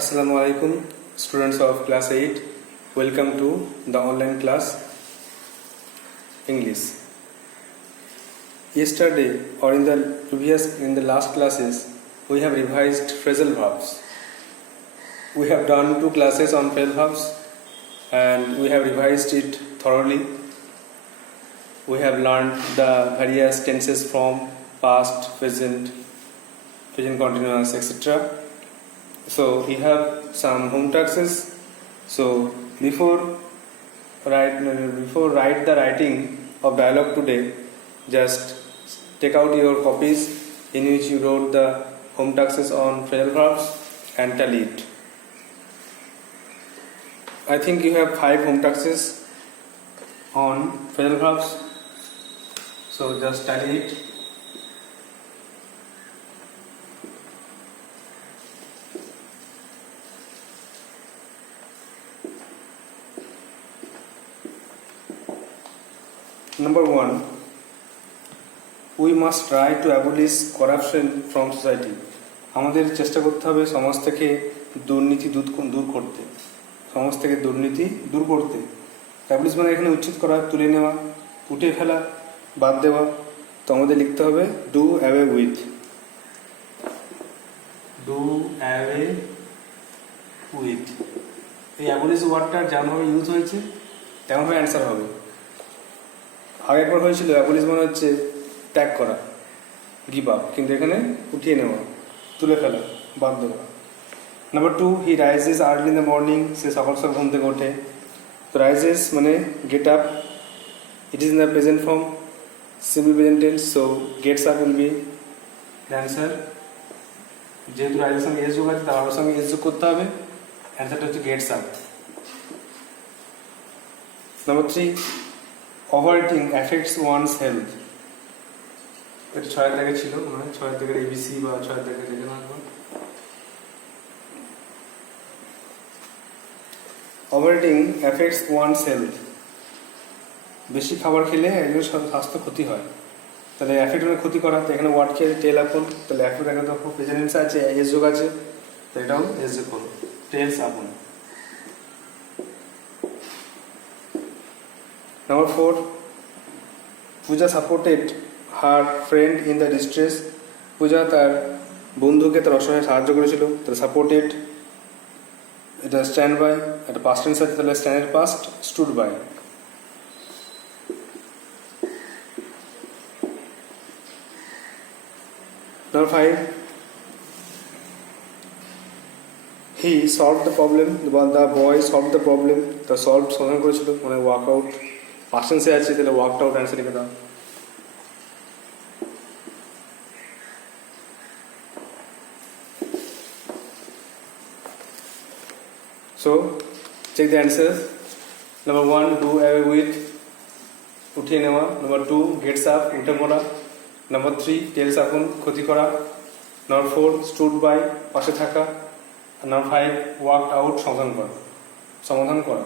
Assalamu alaikum, students of class 8. Welcome to the online class English. Yesterday or in the last classes, we have revised phrasal verbs. We have done 2 classes on phrasal verbs and we have revised it thoroughly. We have learned the various tenses from past, present continuous, etc. So we have some home tasks. So before write the writing of dialogue today, just take out your copies in which you wrote the home tasks on phrasal verbs and tally it. I think you have 5 home tasks on phrasal verbs. So just tally it. Number 1, we must try to abolish corruption from society. আমাদের চেষ্টা করতে হবে সমাজ থেকে দুর্নীতি দূর করতে। অ্যাবলিশ মানে এখানে উচ্ছেদ করা, তুলে নেওয়া, উঠে ফেলা, বাদ দেওয়া। তো আমাদের লিখতে হবে ডু অ্যাওয়ে উইথ। এই অ্যাবলিশ ওয়ার্ডটা যেমনভাবে ইউজ হয়েছে তেমনভাবে অ্যান্সার হবে। আগে একবার হয়েছিল অ্যাবলিশ মানে হচ্ছে ত্যাগ করা, গিভ আপ, কিন্তু এখানে উঠিয়ে নেওয়া, তুলে ফেলা, বাদ দেওয়া। Number 2, he rises early in the morning, সে সকাল সকাল ঘুম থেকে ওঠে। তো রাইজেস মানে get up, it is in the present form, simple present tense, so gets up will be the answer. যেহেতু রাইজের সঙ্গে এস যোগ আছে তার আবার সঙ্গে এস যোগ করতে হবে, অ্যান্সারটা হচ্ছে gets up. Number 3, overeating affects one's health. এটা 6 দাগে ছিল, মানে 6 দাগের এবিসি বা 6 দাগের দেখে রাখবো। ওভারইটিং অ্যাফেক্টস ওয়ানস হেলথ, বেশি খাবার খেলে একজন স্বাস্থ্য ক্ষতি হয়। তাহলে অ্যাফেক্ট মানে ক্ষতি করা, তো এখানে ওয়ার্ড খেয়ে টেল আপন, তাহলে অ্যাফেক্ট এখানে দেখো প্রেজেন্ট আছে, এস যোগ আছে, তো এটাও এস যোগ করো, tales upon. Number 4, Puja supported her friend in the distress. Puja তার বন্ধুকে তার অসহায় সাহায্য করেছিল, তার সাপোর্টেড এটা স্ট্যান্ড বাই, এটা পাস্ট টেন্স আছে, তাহলে স্ট্যান্ডের past stood by. Number 5, he solved the problem, the boy solved the problem, the solved সমাধান করেছিল, মানে ওয়ার্ক আউট, পাস্ট টেন্সে আছে, তাহলে ওয়ার্কড আউট অ্যান্সার লিখে দাও। So check the answers. Number 1, do away with, উঠিয়ে নেওয়া। Number 2, gets up, উঠে পড়া। Number 3, টেলস আপন, ক্ষতি করা। Number 4, stood by, পাশে থাকা। Number 5, worked out, সমাধান করা।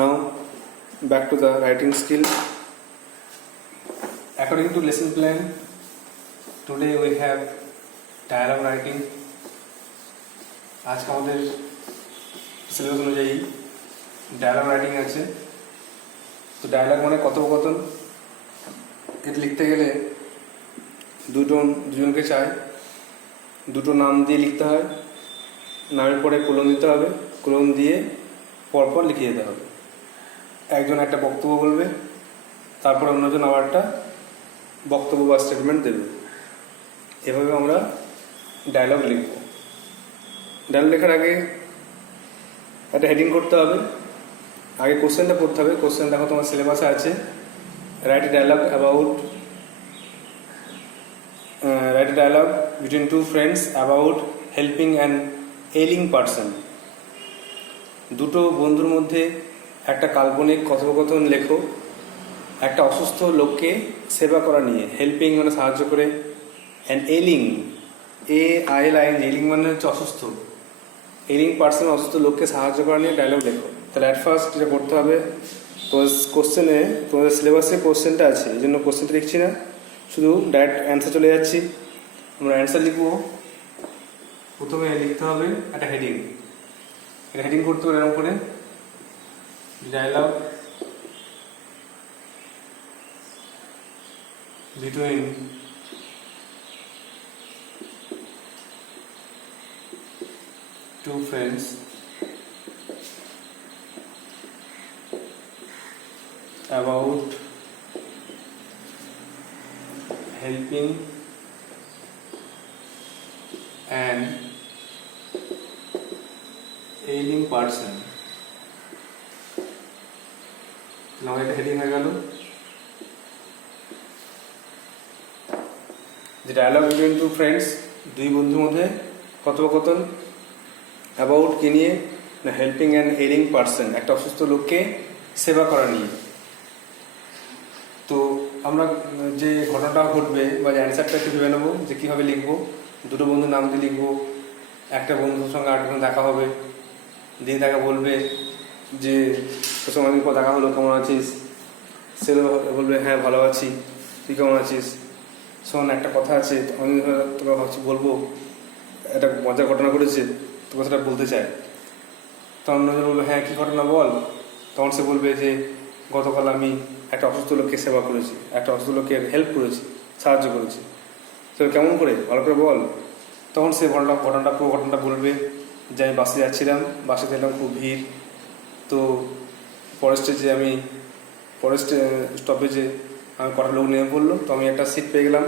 Now back to the writing skill. According to lesson plan, today we have dialogue writing. আজকে আমাদের সিলেবাস অনুযায়ী ডায়লগ রাইটিং আছে। তো ডায়লগ মানে কথোপকথন। এটা লিখতে গেলে দুজনকে চাই, দুটো নাম দিয়ে লিখতে হয়, নামের পরে কোলন দিতে হবে, কোলন দিয়ে পরপর লিখে যেতে হবে। একজন একটা বক্তব্য বলবে, তারপর অন্যজন আবার একটা বক্তব্য বা স্টেটমেন্ট দেবে। এভাবে আমরা ডায়লগ লিখব। ডায়লগ লেখার আগে একটা হেডিং করতে হবে, আগে কোশ্চেনটা পড়তে হবে। কোশ্চেন দেখো তোমার সিলেবাসে আছে, write a dialogue between 2 friends about helping an ailing person. দুটো বন্ধুর মধ্যে একটা কাল্পনিক কথোপকথন লেখো একটা অসুস্থ লোককে সেবা করা নিয়ে। হেল্পিং মানে সাহায্য করে, অ্যান্ড এইলিং, এইলিং মানে হচ্ছে অসুস্থ, এইলিং পার্সন অসুস্থ লোককে সাহায্য করা নিয়ে ডায়লগ লেখো। তাহলে অ্যাট ফার্স্ট যেটা করতে হবে, কোশ্চেনে তোমাদের সিলেবাসে কোশ্চেনটা আছে, এই জন্য কোশ্চেনটা লিখছি না, শুধু ডাইরেক্ট অ্যান্সার চলে যাচ্ছি। আমরা অ্যান্সার লিখবো প্রথমে লিখতে হবে একটা হেডিং। এটা হেডিং করতে হবে এরকম করে, dialogue between two friends about helping an ailing person. আমার একটা হেডিং হয়ে গেল, যে ডায়ালগ বিটুইন টু ফ্রেন্ডস, দুই বন্ধুর মধ্যে কথোপকথন, অ্যাবাউট কে নিয়ে, না হেল্পিং অ্যান এলিং পার্সন, একটা অসুস্থ লোককে সেবা করা নিয়ে। তো আমরা যে ঘটনাটা ঘটবে বা যে অ্যান্সারটা একটু ভেবে নেবো যে কীভাবে লিখবো। দুটো বন্ধুর নাম দিয়ে লিখবো, একটা বন্ধুর সঙ্গে আরেকজন দেখা হবে, দিয়ে তাকে বলবে যে তোর সঙ্গে অনেক দেখা হলো, কেমন আছিস? সে বলবে হ্যাঁ ভালো আছি, তুই কেমন আছিস? শোন একটা কথা আছে, আমি তোকে ভাবছি বলবো, একটা মজার ঘটনা ঘটেছে, তো কথাটা বলতে চাই। তখন অন্যজন বলবে হ্যাঁ কী ঘটনা বল। তখন সে বলবে যে গতকাল আমি একটা অসুস্থ লোককে সেবা করেছি, একটা অসুস্থ লোকের হেল্প করেছি, সাহায্য করেছি। তো কেমন করে, ভালো করে বল। তখন সে পুরো ঘটনাটা বলবে যে আমি বাসে যাচ্ছিলাম, বাসে দেখলাম খুব ভিড়, তো পরের স্টপেজে আমি কটা লোক নেমে পড়লো, তো আমি একটা সিট পেয়ে গেলাম।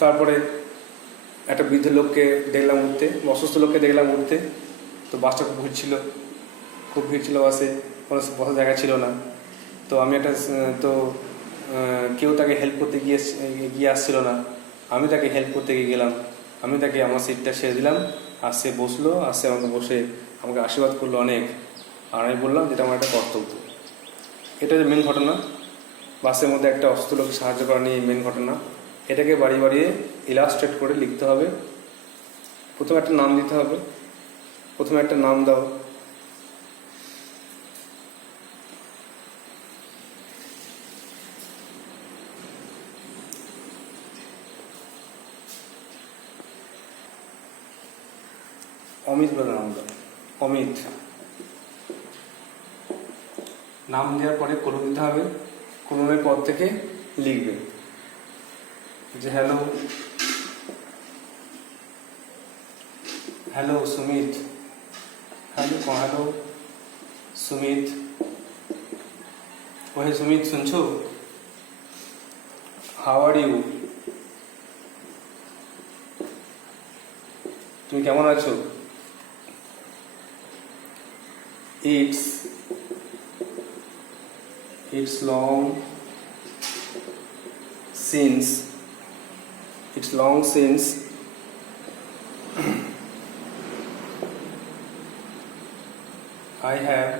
তারপরে একটা বৃদ্ধ লোককে দেখলাম উঠতে, অসুস্থ লোককে দেখলাম উঠতে। তো বাসটা খুব ভিড় ছিল বাসে, কোনো বসার জায়গা ছিল না। তো আমি কেউ তাকে হেল্প করতে গিয়ে আসছিল না, আমি তাকে হেল্প করতে গিয়ে গেলাম। আমি তাকে আমার সিটটা ছেড়ে দিলাম, আর সে বসলো, আর সে আমাকে বসে আমাকে আশীর্বাদ করলো অনেক। আর আমি বললাম যেটা আমার একটা কর্তব্য। এটা যে মেন ঘটনা, বাসের মধ্যে একটা অসুস্থ লোককে সাহায্য করা নিয়ে মেন ঘটনা। এটাকে বাড়িয়ে ইলাস্ট্রেট করে লিখতে হবে। প্রথমে একটা নাম দিতে হবে, প্রথমে একটা নাম দাও। অমিত বলে নাম দাও, অমিত। নাম দেওয়ার পরে কলম দিতে হবে, কলমের পর থেকে লিখবে যে হ্যালো সুমিত, হ্যালো সুমিত, ওহে সুমিত শুনছো? How are you? তুমি কেমন আছো? It's long since I have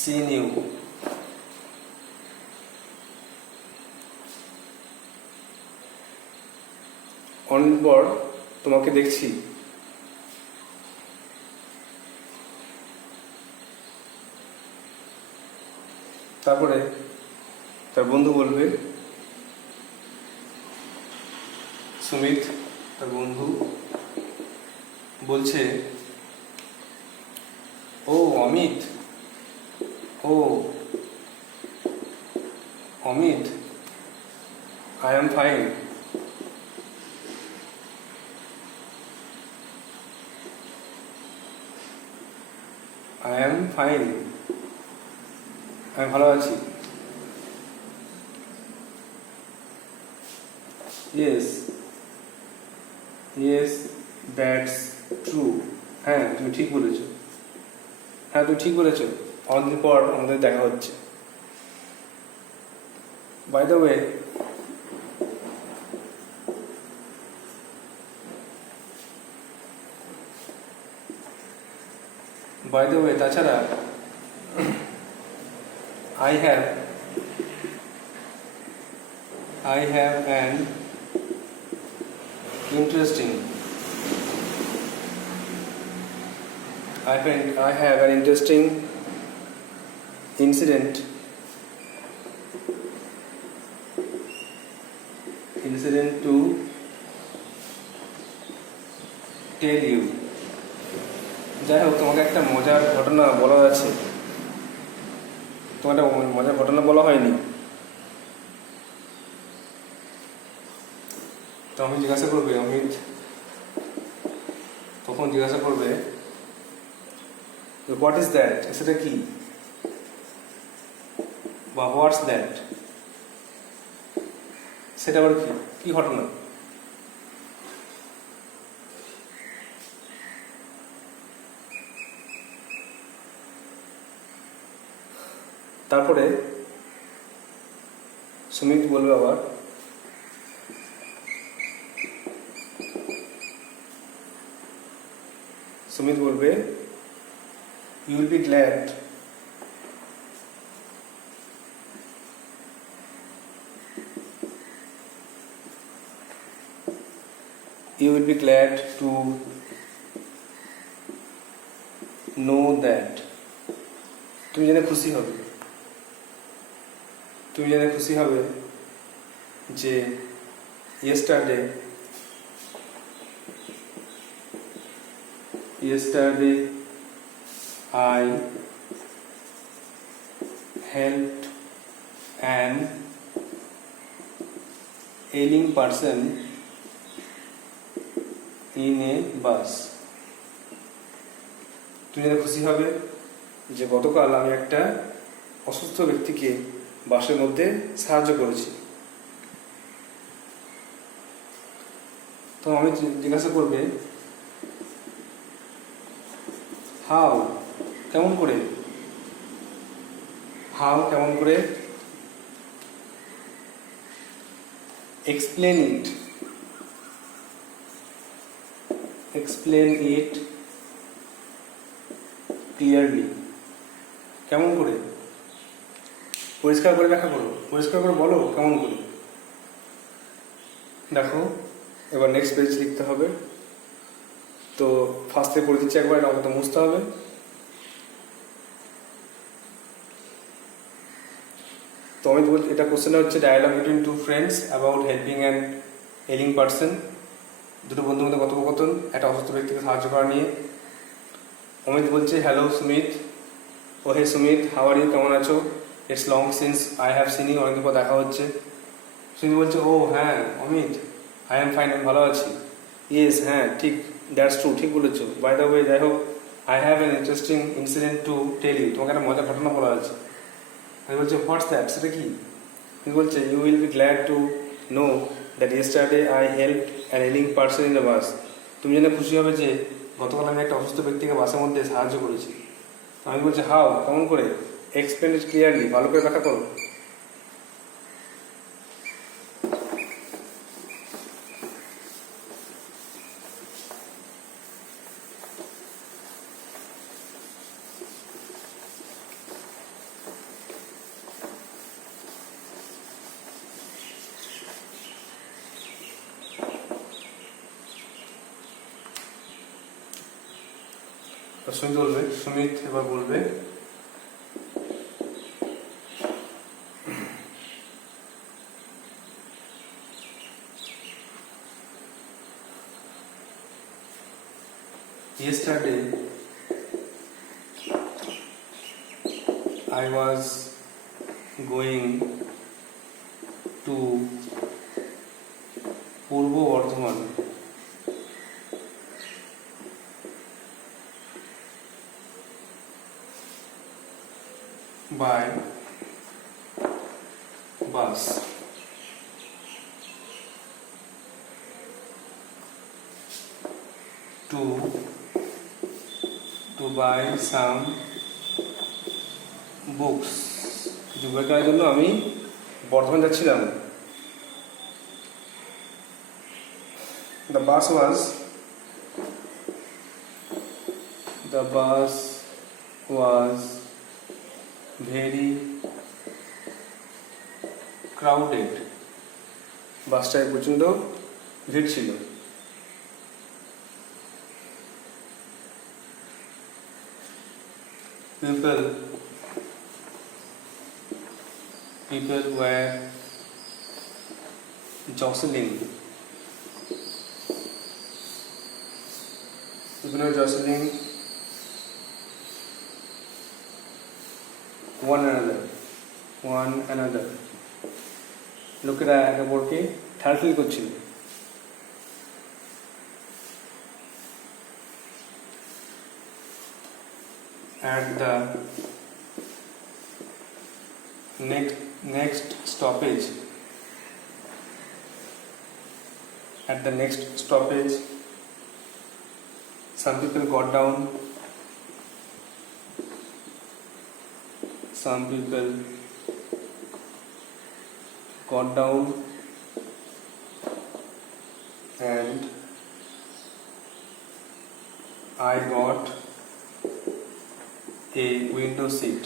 seen you. অনেকবার তোমাকে দেখছি। তারপরে তার বন্ধু বলবে, সুমিত তার বন্ধু বলছে, ও অমিত, I am fine. আমি ভালো আছি। Yes, that's true. হ্যাঁ তুমি ঠিক বলেছো, অনেকদিন পর আমাদের দেখা হচ্ছে। বাই দ্য ওয়ে তাছাড়া I have an interesting incident to tell you. যাই হোক, তোমাকে একটা মজার ঘটনা বলা আছে। তোমার একটা মজার ঘটনা বলা হয়নি। তো আমি জিজ্ঞাসা করবে, অমিত তখন জিজ্ঞাসা করবে, হোয়াট ইজ দ্যাট, সেটা কি, বা হোয়াটস দ্যাট, সেটা আবার কি, কি ঘটনা। তারপরে সুমিত বলবে আবার, সুমিত বলবে, you will be glad you will be glad to know that, তুমি জেনে খুশি হবে, তুমি জেনে খুশি হবে যে yesterday I helped an ailing person in a bus. তুমি জেনে খুশি হবে যে গতকাল আমি একটা অসুস্থ ব্যক্তিকে বাসের মধ্যে সাহায্য করেছি। তো আমি জিজ্ঞাসা করবে, হাউ, কেমন করে, হাউ কেমন করে, explain it clearly, কেমন করে, পরিষ্কার করে ব্যাখ্যা করো, পরিষ্কার করে বলো কেমন করে। দেখো এবার নেক্সট পেজ লিখতে হবে। তো ফার্স্টে পড়ে দিচ্ছি একবার, এটা আমাকে মুছতে হবে। তো আমি বলছি, এটা কোশ্চেনটা হচ্ছে dialogue between two friends about helping an ailing person. দুটো বন্ধুর মধ্যে কথোপকথন একটা অসুস্থ ব্যক্তিকে সাহায্য করা নিয়ে। অমিত বলছে, হ্যালো সুমিত, ও হে সুমিত, হাউ আর ইউ, কেমন আছো, it's long since I have seen you, অনেকদিন পর দেখা হচ্ছে। সুমিত বলছে, ও হ্যাঁ অমিত, আই এম ফাইন, আমি ভালো আছি। ইয়েস, হ্যাঁ ঠিক, দ্যাটস ট্রু, ঠিক বলেছো। বাই দ্য ওয়ে, যাই হোক, I have an interesting incident to tell you, তোমাকে একটা মজার ঘটনা বলা আছে। আমি বলছি, হোয়াটস দ্যাট, সেটা কি। তুমি বলছে, you will be glad to know that yesterday I helped an ailing person in the bus. তুমি জেনে খুশি হবে যে গতকাল আমি একটা অসুস্থ ব্যক্তিকে বাসের মধ্যে সাহায্য করেছি। আমি বলছি, হাউ, কেমন করে, এক্সপ্লেন ইট ক্লিয়ারলি, ভালো করে ব্যাখ্যা করো। সুমিত বলবে, সুমিত এবার বলবে, yesterday I was going to Purba Bardhaman by bus to buy some books. বই কেনার জন্য আমি বর্ধমান যাচ্ছিলাম। The bus was very crowded. বাসটায় প্রচণ্ড ভিড় ছিল। People were jostling People were jostling one another. লোকেরা একে অপরকে ঠেলাঠেলি করছিল। At the next stoppage, some people got down. And I got a window seat.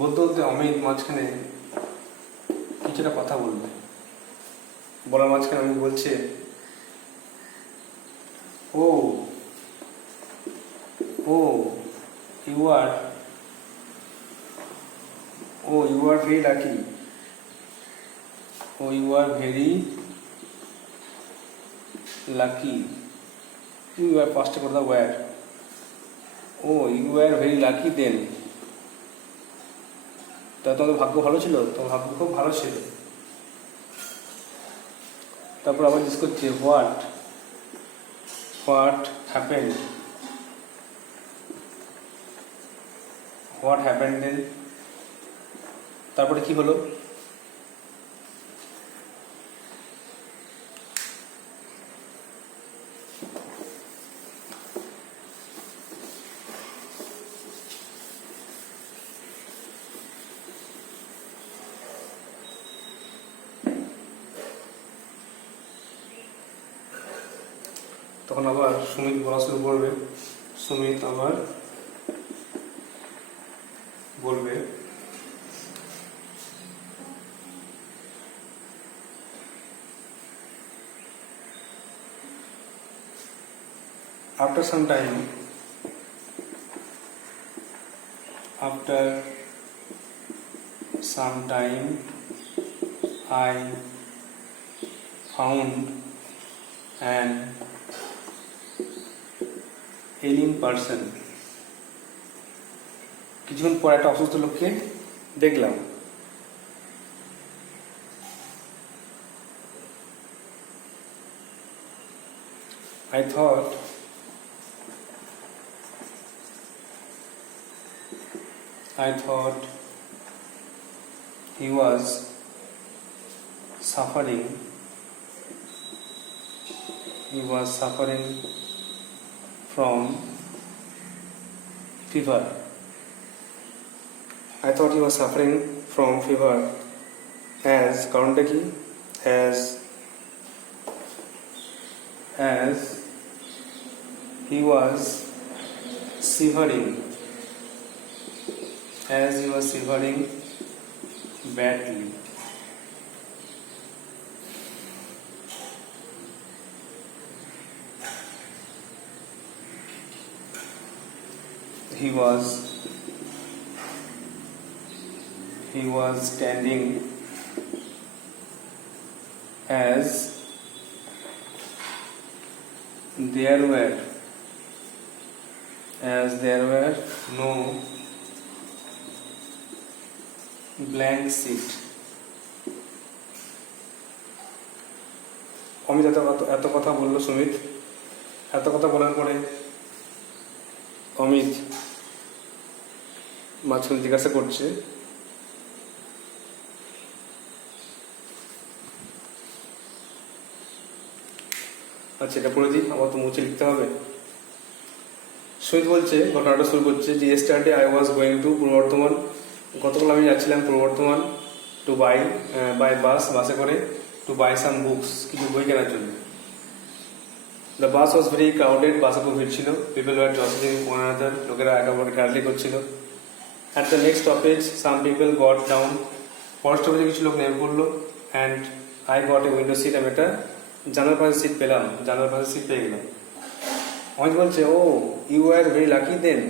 বলতে বলতে অমিত মাঝখানে কিছুটা কথা বলবে। বলার মাঝখানে অমিত বলছে, ও you are very lucky. You are very lucky. You are first for the where. You are very lucky then. তা তোমাদের ভাগ্য ভালো ছিল, তোমার ভাগ্য খুব ভালো ছিল। তারপর আবার জিজ্ঞেস করছে what happened then? তারপরে কি হলো? তখন আবার সুমিত বলা শুরু করবে। সুমিত আবার বলবে, after some time I found an alien person. কিছুক্ষণ পর একটা অসুস্থ লোককে দেখলাম। I thought he was suffering from fever. I thought he was suffering from fever as কারণটা কি? as he was shivering badly. He was standing as there were no blank seat. Amit এত কথা বললো। সুমিত এত কথা বলার পরে অমিত মাঝখানে জিজ্ঞাসা করছে, আচ্ছা এটা পড়ে দিই, আমার তো মুছে লিখতে হবে। সুমিত বলছে, ঘটনাটা শুরু করছে যে yesterday I was going to পূর্ব বর্ধমান। গতকাল আমি যাচ্ছিলাম পূর্ব বর্ধমান টু বাই বাসে করে টু বাই সাম বুকস, কিছু বই কেনার জন্য। The bus was very crowded. বাসে খুব ভিড় ছিল। People were jostling one another. লোকেরা একে অপরকে ঠেলাঠেলি করছিল। At the next stoppage, some people got down. পরের স্টপেজে কিছু লোক নেমে পড়লো। And I got a window seat. আমি একটা জানালার পাশে সিট পেলাম, জানালার পাশে সিট পেয়ে গেলাম। অমিত বলছে, you were very lucky then.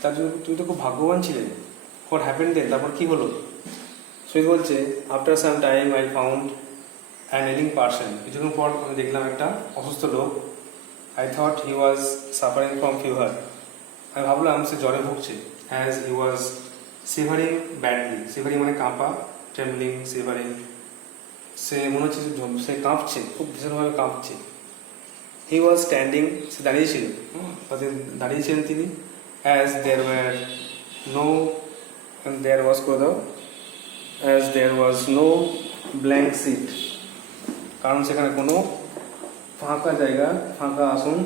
তার জন্য তুমি তো খুব ভাগ্যবান ছিলে। হোয়াট হ্যাপেন্ড দেন, তারপর কি হলো? সুমিত বলছে after some time I found an ailing person, কিছুক্ষণ পর আমি দেখলাম একটা অসুস্থ লোক। I thought he was suffering from fever, আমি ভাবলাম সে জ্বরে ভুগছে। অ্যাজ হি ওয়াজ সিভারিং ব্যাডলি, সিভারিং মানে কাঁপা, ট্রেমলিং, সিভারিং, সে মনে হচ্ছে সে কাঁপছে, খুব ভীষণভাবে কাঁপছে। হি ওয়াজ স্ট্যান্ডিং, সে দাঁড়িয়েছিল, দাঁড়িয়েছিলেন তিনি। As there were no, there was করে দাও, as there was no blank seat, কারণ সেখানে কোনো ফাঁকা জায়গা, ফাঁকা আসন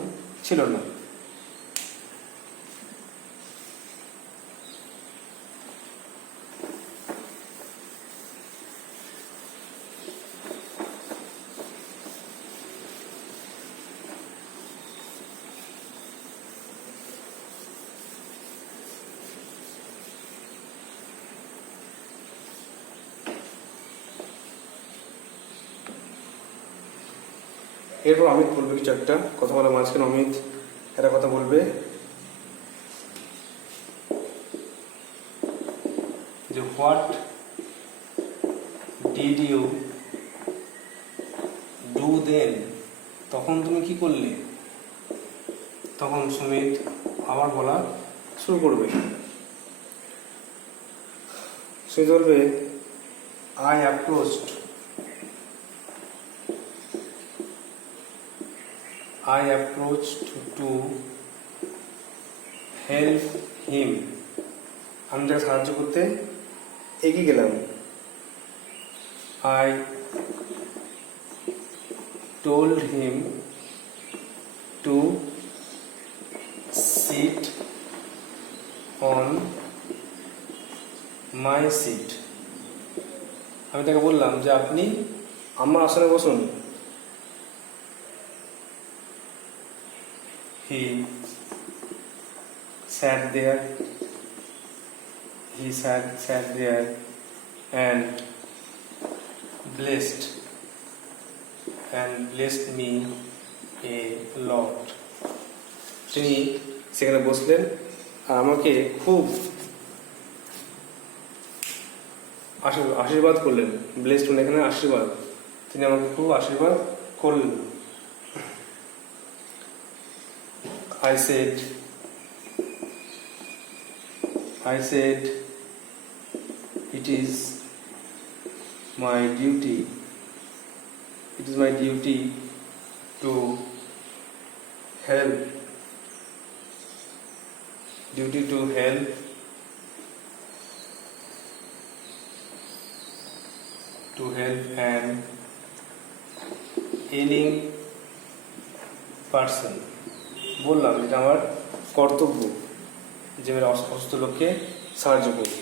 ছিল না। এরপর অমিত বলবে কিছু একটা কথা, বলার মাঝখানে অমিত একটা কথা বলবে যে what did you do then, তখন তুমি কি করলে? তখন সুমিত আবার বলা শুরু করবে। সুমিত বলবে I approached, I approached to help him, আমি তাকে সাহায্য করতে এগিয়ে গেলাম। I told him to sit on my seat, আমি তাকে বললাম যে আপনি আমার আসনে বসুন। He sat there, sat there and blessed me a lot. তিনি সেখানে বসলেন আর আমাকে খুব আশীর্বাদ করলেন। ব্লেসড মানে এখানে আশীর্বাদ, তিনি আমাকে খুব আশীর্বাদ করলেন। I said, it is my duty to help an ailing person, বললাম এটা আমার কর্তব্য যে অসুস্থ লোককে সাহায্য করি।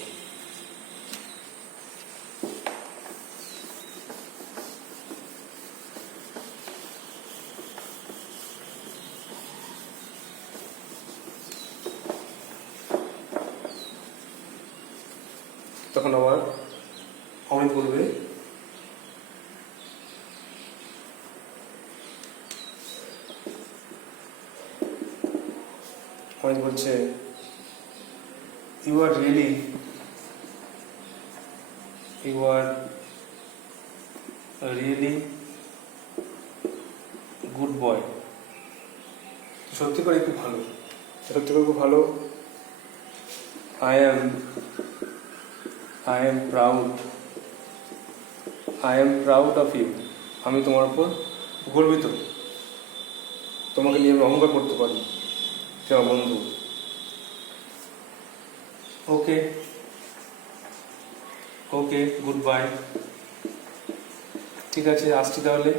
তখন আবার অমিত বলবে অমিত বলছে you are really good boy, সত্যি করে খুব ভালো, খুব ভালো। I am proud of you, আমি তোমার উপর গর্বিত, তোমাকে নিয়ে আমি অহংকার করতে পারি, তোমার বন্ধু। ওকে গুড বাই, ঠিক আছে আসছি তাহলে,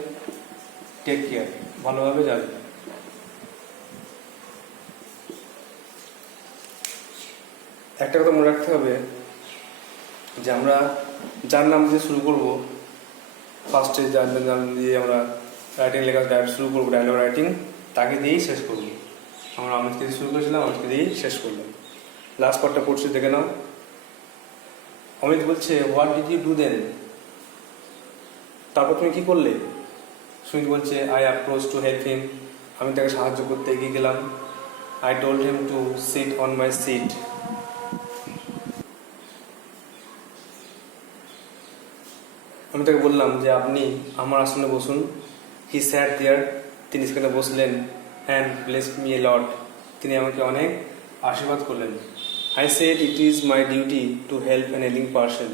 টেক কেয়ার, ভালোভাবে যাবে। একটা কথা মনে রাখতে হবে যে আমরা যার নাম দিয়ে শুরু করবো, ফার্স্টে যার নাম দিয়ে আমরা রাইটিং লেখা শুরু করবো, ডায়লগ রাইটিং, তাকে দিয়েই শেষ করবো। আমরা অমিতকে দিয়ে শুরু করেছিলাম, অমিতকে দিয়েই শেষ করলাম। লাস্ট পার্টটা পড়ছি, দেখে নাও। অমিত বলছে what did you do then, তারপর তুমি কি করলে? সুমিত বলছে I approach to help him, আমি তাকে সাহায্য করতে এগিয়ে গেলাম। I told him to sit on my seat, আমি তাকে বললাম যে আপনি আমার আসনে বসুন। হি স্যাট দেয়ার, তিনি সেখানে বসলেন। অ্যান্ড ব্লেসড মি এ লট, তিনি আমাকে অনেক আশীর্বাদ করলেন। I said it is my duty to help an ailing person,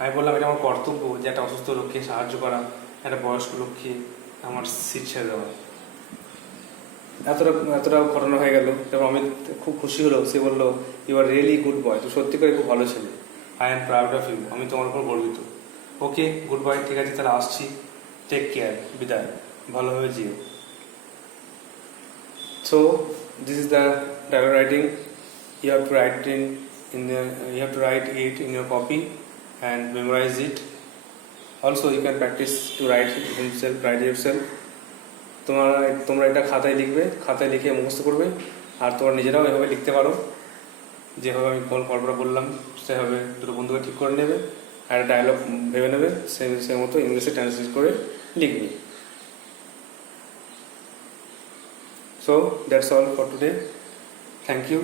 আমি বললাম এটা আমার কর্তব্য যে একটা অসুস্থ লোককে সাহায্য করা, একটা বয়স্ক লোককে আমার সিট ছেড়ে দেওয়া। এতটা ঘটনা হয়ে গেল। তারপর অমিত খুব খুশি হলো, সে বললো you are really good boy, তুই সত্যি করে খুব ভালো ছেলে। I am proud of you, আমি তোমার উপর গর্বিত। ওকে গুড বয়, ঠিক আছে তাহলে আসছি, টেক কেয়ার, বিদায়, ভালোভাবে যেও। So this is the dialogue writing. You have to write it in your copy and memorize it. Also you can practice to write yourself. তোমরা এটা খাতায় লিখবে, খাতায় লিখে মুখস্থ করবে, আর তোমরা নিজেরাও এভাবে লিখতে পারো, যেভাবে আমি গল্পটা বললাম সেভাবে দুটো বন্ধুকে ঠিক করে নেবে, আর ডায়লগ ভেবে নেবে, সে মতো ইংলিশে ট্রান্সলেট করে লিখবে। So that's all for today. Thank you.